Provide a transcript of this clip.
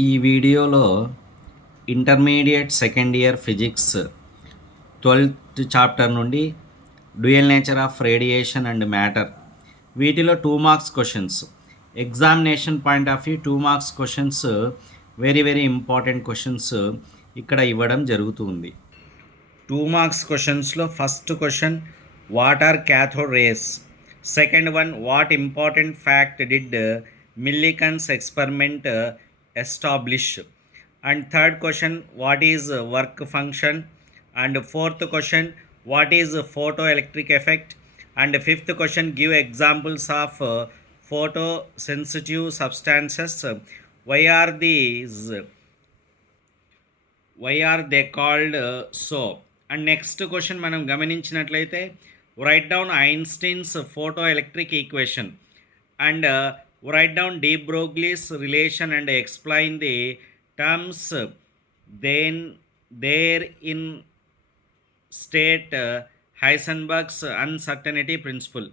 ఈ వీడియోలో intermediate second year physics 12th chapter నుండి dual nature of radiation and matter వీటిలో 2 marks questions examination point of view 2 marks questions very important questions ఇక్కడ ఇవ్వడం జరుగుతుంది. 2 marks క్వశ్చన్స్లో first question what are cathode rays, second one what important fact did Millikan's experiment establish, and third question what is work function, and fourth question what is photoelectric effect, and fifth question give examples of photosensitive substances, why are these why are they called so. And next question మనం గమనించినట్లయితే write down Einstein's photoelectric equation and write down de Broglie's relation and explain the terms then there in state Heisenberg's uncertainty principle.